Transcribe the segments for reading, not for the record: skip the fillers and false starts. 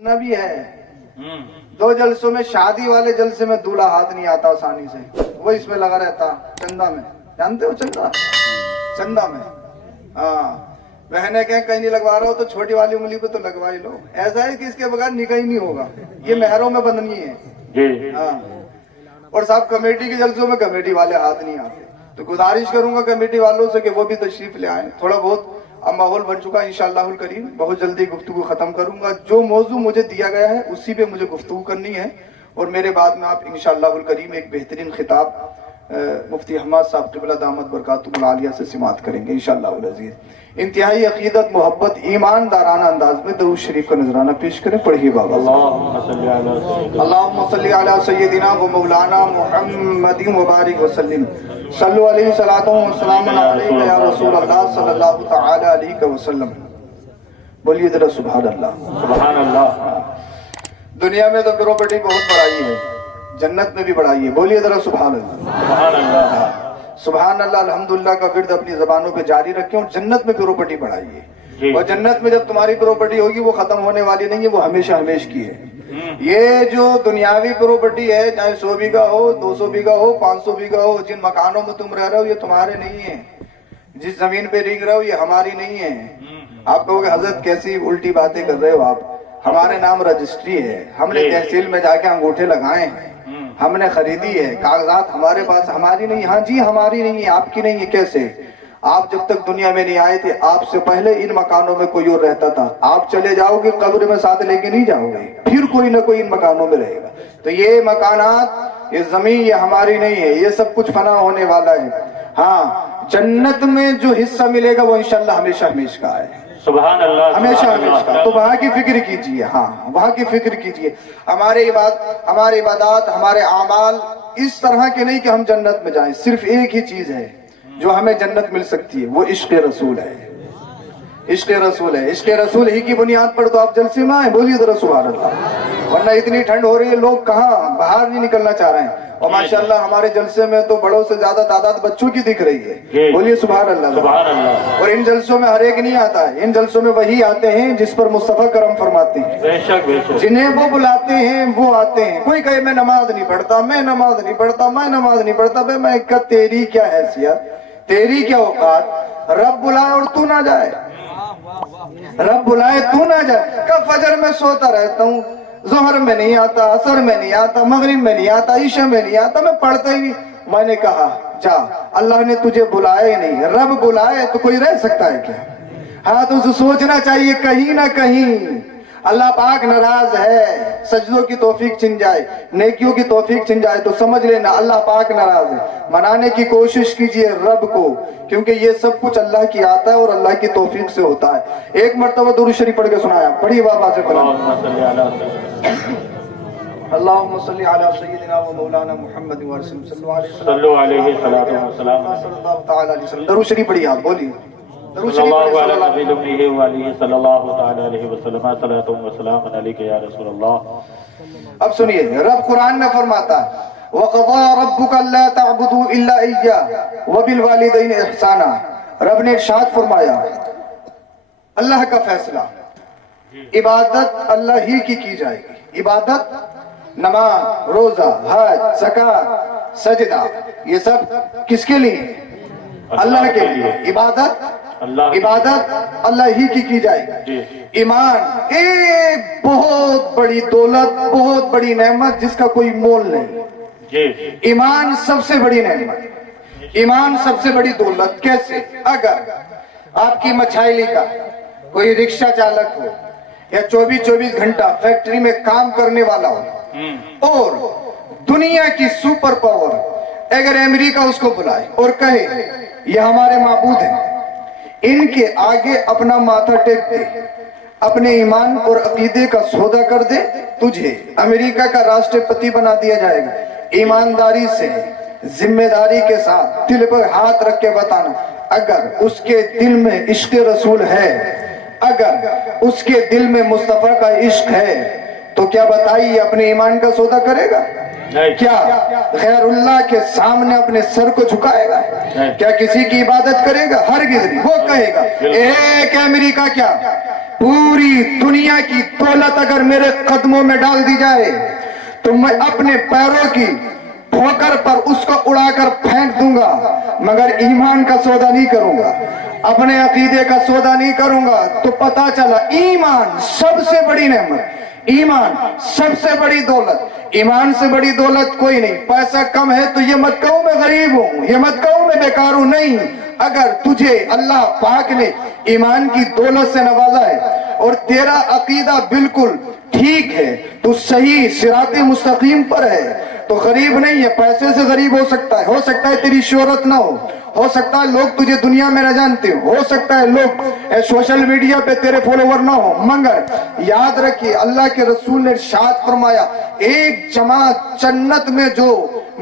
न भी है। दो जलसों में, शादी वाले जलसे में दूल्हा हाथ नहीं आता आसानी से, वो इसमें लगा रहता चंदा में। जानते हो चंदा? चंदा में, हाँ। बहने कहीं नहीं लगवा रहा हो तो छोटी वाली उंगली पे तो लगवा ही लो। ऐसा है कि इसके बगैर निकाह ही नहीं होगा, ये मेहरों में बंधनी है। हाँ। और साहब कमेटी के जलसों में कमेटी वाले हाथ नहीं आते, तो गुजारिश करूंगा कमेटी वालों से कि वो भी तशरीफ ले आए। थोड़ा बहुत अब माहौल बन चुका है, इंशाअल्लाहुल करीम बहुत जल्दी गुफ्तगू खत्म करूंगा। जो मौजू मुझे दिया गया है उसी पे मुझे गुफ्तगू करनी है, और मेरे बाद में आप इंशाअल्लाहुल करीम एक बेहतरीन खिताब मुफ्ती हम्माद साहब क़िबला दामत बरकातुहुल आलिया से समाअत करेंगे इंशाअल्लाहुल अज़ीज़। इंतहाई अकीदत, मोहब्बत, ईमानदाराना अंदाज में दरूद शरीफ का नजराना पेश करें। पढ़िए बाबा। अल्लाहुम्मा सल्ली अला सय्यदिना व मौलाना मुहम्मदिन व बारिक व सल्लिम। सल्लु अलैहि सलातो व सलामुन अलैका या रसूल अल्लाह सल्लल्लाहु तआला अलैहि वसल्लम। बोलिए जरा सुभान अल्लाह। सुभान अल्लाह। दुनिया में तो प्रॉपर्टी बहुत बढ़ाई है, जन्नत में भी बढ़ाई है। बोलिए जरा सुभान अल्लाह। सुभान अल्लाह। सुभान अल्लाह अल्हम्दुलिल्लाह का विर्द अपनी जबानों पे जारी रखें, और जन्नत में प्रॉपर्टी बढ़ाइए। और जन्नत में जब तुम्हारी प्रॉपर्टी होगी वो खत्म होने वाली नहीं है, वो हमेशा हमेश की है। ये जो दुनियावी प्रॉपर्टी है, चाहे 100 बीघा हो, 200 बीघा हो, 500 बीघा हो, जिन मकानों में तुम रह रहे हो ये तुम्हारे नहीं है। जिस जमीन पे रींग रहे हो ये हमारी नहीं है। आप कहोगे हजरत कैसी उल्टी बातें कर रहे हो आप, हमारे नाम रजिस्ट्री है, हमने तहसील में जाके अंगूठे लगाए हैं, हमने खरीदी है, कागजात हमारे पास, हमारी नहीं। हाँ जी हमारी नहीं है, आपकी नहीं है। कैसे? आप जब तक दुनिया में नहीं आए थे, आपसे पहले इन मकानों में कोई और रहता था। आप चले जाओगे कब्र में साथ लेके नहीं जाओगे, फिर कोई ना कोई इन मकानों में रहेगा। तो ये मकानात, ये जमीन ये हमारी नहीं है, ये सब कुछ फना होने वाला है। हाँ, जन्नत में जो हिस्सा मिलेगा वो इंशाअल्लाह हमेशा हमेशा का है। सुभान अल्लाह। हमेशा हमेशा। तो वहाँ की फिक्र कीजिए, हाँ वहाँ की फिक्र कीजिए। हमारे इबादत, हमारे आमाल इस तरह के नहीं कि हम जन्नत में जाएं। सिर्फ एक ही चीज है जो हमें जन्नत मिल सकती है, वो इश्क रसूल है। इश्क रसूल है। इश्क रसूल ही की बुनियाद पर तो आप जलसे में आए। बोलिए जरा सुभान अल्लाह। वरना इतनी ठंड हो रही है, लोग कहाँ बाहर नहीं निकलना चाह रहे हैं, और माशाअल्लाह हमारे जलसे में तो बड़ों से ज्यादा तादाद बच्चों की दिख रही है। बोलिए सुभान अल्लाह। सुभान अल्लाह। और इन जलसों में हर एक नहीं आता है, इन जलसों में वही आते हैं जिस पर मुस्तफा करम फरमाते हैं। बेशक बेशक। जिन्हें वो बुलाते हैं वो आते हैं। कोई कहे मैं नमाज नहीं पढ़ता, मैं नमाज नहीं पढ़ता, मैं नमाज नहीं पढ़ता। भाई मैं क्या, तेरी क्या हैसियत, तेरी क्या औकात? रब बुलाए और तू ना जाए, रब बुलाए तू ना जाए। कब फजर में सोता रहता हूँ, जोहर में नहीं आता, असर में नहीं आता, मगरिब में नहीं आता, ईशा में नहीं आता, मैं पढ़ता ही नहीं। मैंने कहा जा, अल्लाह ने तुझे बुलाया ही नहीं, रब बुलाए तो कोई रह सकता है क्या? हाँ, तो उसे सोचना चाहिए कहीं ना कहीं अल्लाह पाक नाराज है। सजदों की तौफीक छिन जाए, नेकियों की तौफीक छिन जाए तो समझ लेना अल्लाह पाक नाराज है। मनाने की कोशिश कीजिए रब को, क्योंकि ये सब कुछ अल्लाह की आता है और अल्लाह की तौफीक से होता है। एक मर्तबा दुरूद शरीफ पढ़ के सुनाया। पढ़िए बाबा से। अल्लाहुम्मा सल्ली अला सय्यदिना व मौलाना मुहम्मद व सल्लल्लाहु अलैहि वसल्लम। दुरूद शरीफ पढ़िए आप। बोलिए सल्लल्लाहु अलैहि वसल्लम। अब सुनिए, रब कुरान में फरमाता है वक़ज़ा रब्बुका अल्ला तअबुदू इल्ला इय्याहु व बिल वालिदैनि इहसाना। रब ने इरशाद फरमाया, अल्लाह का फैसला, इबादत अल्लाह ही की जाएगी। इबादत, नमाज, रोजा, हज, ज़कात, सजदा, ये सब किसके लिए? अल्लाह के लिए। इबादत अल्लाह ही की जाएगी। ईमान एक बहुत बड़ी दौलत, बहुत बड़ी नेमत जिसका कोई मोल नहीं। ईमान सबसे बड़ी नेमत, ईमान सबसे बड़ी दौलत। कैसे? अगर आपकी मछाइली का कोई रिक्शा चालक हो या 24-24 घंटा फैक्ट्री में काम करने वाला हो, और दुनिया की सुपर पावर अगर अमेरिका उसको बुलाए और कहे ये हमारे माबूद हैं, इनके आगे अपना माथा टेक दे, अपने ईमान और अकीदे का सौदा कर दे, तुझे अमेरिका का राष्ट्रपति बना दिया जाएगा। ईमानदारी से, जिम्मेदारी के साथ दिल पर हाथ रख के बताना, अगर उसके दिल में इश्क रसूल है, अगर उसके दिल में मुस्तफा का इश्क है, तो क्या बताइए अपने ईमान का सौदा करेगा? क्या गैरुल्लाह के सामने अपने सर को झुकाएगा? क्या किसी की इबादत करेगा? हरगिज़ नहीं। वो कहेगा एक अमेरिका क्या, पूरी दुनिया की दौलत अगर मेरे कदमों में डाल दी जाए तो मैं अपने पैरों की ठोकर पर उसको उड़ाकर फेंक दूंगा, मगर ईमान का सौदा नहीं करूंगा, अपने अकीदे का सौदा नहीं करूंगा। तो पता चला ईमान सबसे बड़ी नेमत, ईमान सबसे बड़ी दौलत। ईमान से बड़ी दौलत कोई नहीं। पैसा कम है तो ये मत कहूं मैं गरीब हूं, ये मत कहूं मैं बेकार हूं, नहीं। अगर तुझे अल्लाह पाक ने ईमान की दौलत से नवाजा है और तेरा अकीदा बिल्कुल ठीक है, तू सही सिराते मुस्तकीम पर है, तो गरीब नहीं है। पैसे से गरीब हो सकता है तेरी शोहरत ना हो सकता है लोग तुझे दुनिया में न जानते हो सकता है लोग सोशल मीडिया पे तेरे फॉलोवर ना हो, मगर याद रखिए अल्लाह के रसूल ने इरशाद फरमाया, एक जमात जन्नत में जो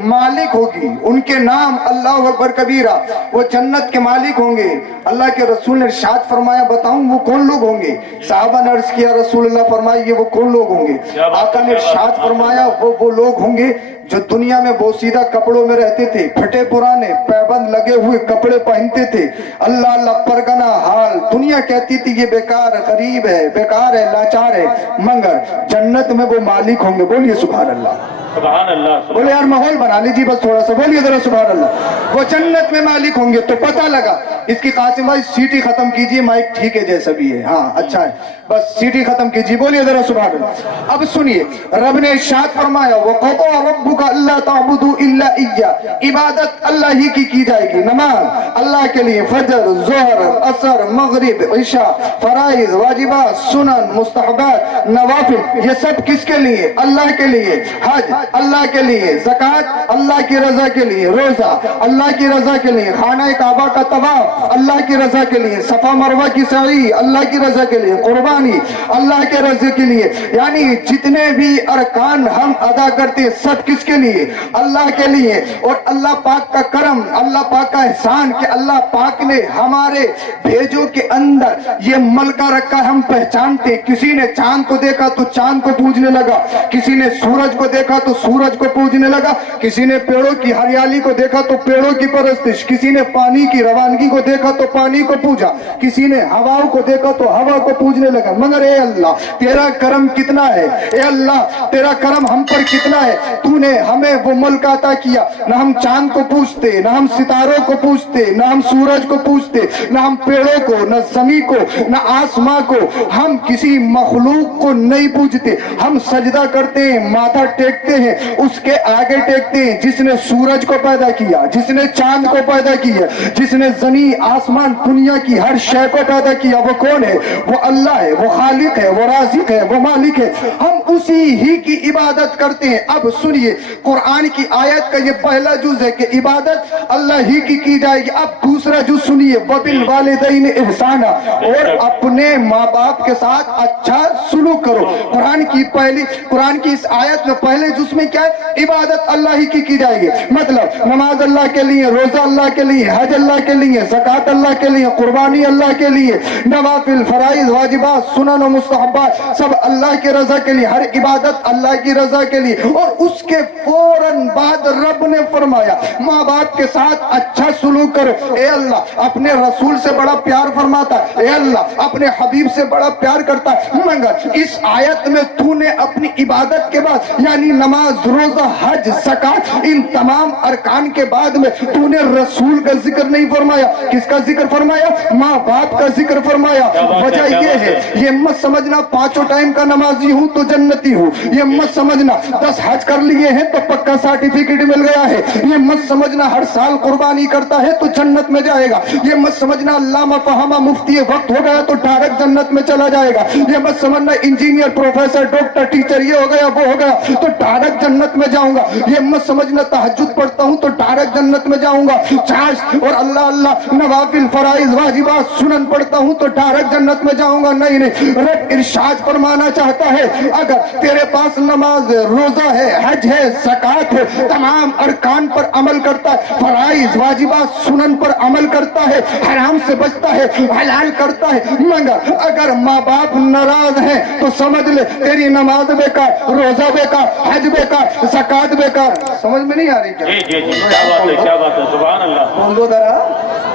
मालिक होगी उनके नाम अल्लाह अकबर कबीरा, वो जन्नत के मालिक होंगे। अल्लाह के रसूल ने इरशाद फरमाया, बताऊं वो कौन लोग होंगे? साहबा ने अर्ज किया, रसूलुल्लाह फरमाइए वो कौन लोग होंगे? आका ने इरशाद फरमाया, वो लोग होंगे जो दुनिया में बोसीदा कपड़ों में रहते थे, फटे पुराने पैबंद लगे हुए कपड़े पहनते थे, अल्लाह अल्लाह परगना हाल, दुनिया कहती थी ये बेकार है, गरीब है, बेकार है, लाचार है, मगर जन्नत में वो मालिक होंगे। बोलिए सुभान अल्लाह, सुभान अल्लाह। बोले यार माहौल बना लीजिए बस थोड़ा सा, बोलिए जरा सुभान अल्लाह। वो जन्नत में मालिक होंगे। तो पता लगा इसकी कासिम भाई सीटी खत्म कीजिए, माइक ठीक है जैसा भी है, हाँ अच्छा है, बस सीटी खत्म कीजिए, बोलिए जरा सुभान अल्लाह। अब सुनिए, रब ने इरशाद फरमाया, वक़ज़ा रब्बुका अल्ला ताबुदू इल्ला इय्या, इबादत अल्लाह ही की जाएगी। नमाज अल्लाह के लिए, फजर, ज़ोहर, असर, मगरिब, इशा, फराइज, वाजिबात, सुनन, मुस्तहबात, नवाफिल, ये सब किसके लिए? अल्लाह के लिए। हज अल्लाह के लिए, ज़कात अल्लाह की रजा के लिए, रोजा अल्लाह की रजा के लिए, खाना काबा का तवाफ अल्लाह की रजा के लिए, सफा मरवा की सई अल्लाह की रजा के लिए, कुर्बानी अल्लाह के रजा के लिए। यानी जितने भी अरकान हम अदा करते हैं सब किसके लिए? अल्लाह के लिए। और अल्लाह पाक का करम, अल्लाह पाक का एहसान कि अल्लाह पाक ने हमारे भेजों के अंदर ये मलका रखा, हम पहचानते। किसी ने चांद को देखा तो चांद को पूजने लगा, किसी ने सूरज को देखा तो सूरज को पूजने लगा, किसी ने पेड़ों की हरियाली को देखा तो पेड़ों की परस्तिश, किसी ने पानी की रवानगी को देखा तो पानी को पूजा, किसी ने हवाओं को देखा तो हवा को पूजने लगा। मगर ए अल्लाह तेरा करम कितना है, ए अल्लाह तेरा करम हम पर कितना है। तूने हमें वो मुल्क अता किया, ना हम चांद को पूछते, ना हम सितारों को पूछते, ना हम सूरज को पूछते, ना हम पेड़ों को, ना जमी को, ना आसमां को, हम किसी मखलूक को नहीं पूजते। हम सजदा करते हैं, माथा टेकते हैं, उसके आगे टेकते हैं जिसने सूरज को पैदा किया, जिसने चांद को पैदा किया, जिसने जमी आसमान दुनिया की हर शय को पैदा किया। वो कौन है? वो अल्लाह है, वो खालिक है, वो राज़िक है, वो मालिक है। हम उसी ही की इबादत करते हैं। अब सुनिए, कुरान की आयत का ये पहला जुज है कि इबादत अल्लाह ही की जाएगी। अब दूसरा जुज सुनिए, वबिल वालिदैन इहसाना, और अपने माँ बाप के साथ अच्छा सुलूक करो। कुरान की इस आयत में पहले जुज में क्या है? इबादत अल्लाह ही की जाएगी। मतलब नमाज अल्लाह के लिए, रोजा अल्लाह के लिए, हज अल्लाह के लिए, ज़कात अल्लाह के लिए, कुर्बानी अल्लाह के लिए, नवाफिल, फराइज, वाजिबात, सुनन और मुस्तहबात सब अल्लाह की रजा के लिए, हर इबादत अल्लाह की रजा के लिए। और उसके फौरन बाद रब ने फरमाया, माँ बाप के साथ अच्छा सुलूक करो। ए अल्लाह अपने रसूल से बड़ा प्यार फरमाता है, ए अल्लाह अपने हबीब से बड़ा प्यार करता है। मगर इस आयत में तूने अपनी इबादत के बाद यानी नमाज, रोजा, हज, ज़कात, इन तमाम अरकान के बाद में तूने रसूल का जिक्र नहीं फरमाया। किसका जिक्र फरमाया? माँ बाप का जिक्र फरमाया। वजह ये है, ये मत समझना पांचों टाइम का नमाजी हूँ तो जन्नती हूँ, ये मत समझना 10 हज कर लिए हैं तो पक्का सर्टिफिकेट मिल गया है, ये मत समझना हर साल कुर्बानी करता है तो जन्नत में जाएगा, ये मत समझना अल्लामा फहामा मुफ्ती वक्त हो गया तो डायरेक्ट जन्नत में चला जाएगा, ये मत समझना इंजीनियर, प्रोफेसर, डॉक्टर, टीचर ये हो गया वो हो गया तो डायरेक्ट जन्नत में जाऊंगा, ये मत समझना तहज्जुद पढ़ता हूँ तो डायरेक्ट जन्नत में जाऊंगा, चाश और अल्लाह अल्लाह नवाफिल, फराइज, वाजिबात, सुनन पढ़ता हूँ तो डायरेक्ट जन्नत में जाऊंगा। नहीं नहीं, रब इरशाद फरमाना चाहता है, अगर तेरे पास नमाज है, रोजा है, हज है, ज़कात है, तमाम अरकान पर अमल करता है, फराइज, वाजिबात, सुनन पर अमल करता है, हराम से बचता है, हलाल करता है, मगर अगर माँ बाप नाराज हैं तो समझ ले तेरी नमाज बेकार, रोजा बेकार, हज बेकार, ज़कात बेकार। समझ में नहीं आ रही क्या? जी जी जी, क्या बात है, क्या बात है, सुभान अल्लाह। बोल दो जरा।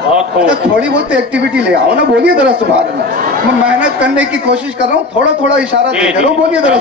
بہت خوب तो थोड़ी बहुत एक्टिविटी ले आओ ना, बोलिए जरा सुभान अल्लाह। मैं मेहनत करने की कोशिश कर रहा हूँ, थोड़ा थोड़ा इशारा जी, दे जी। रहा हूँ, बोलिए जरा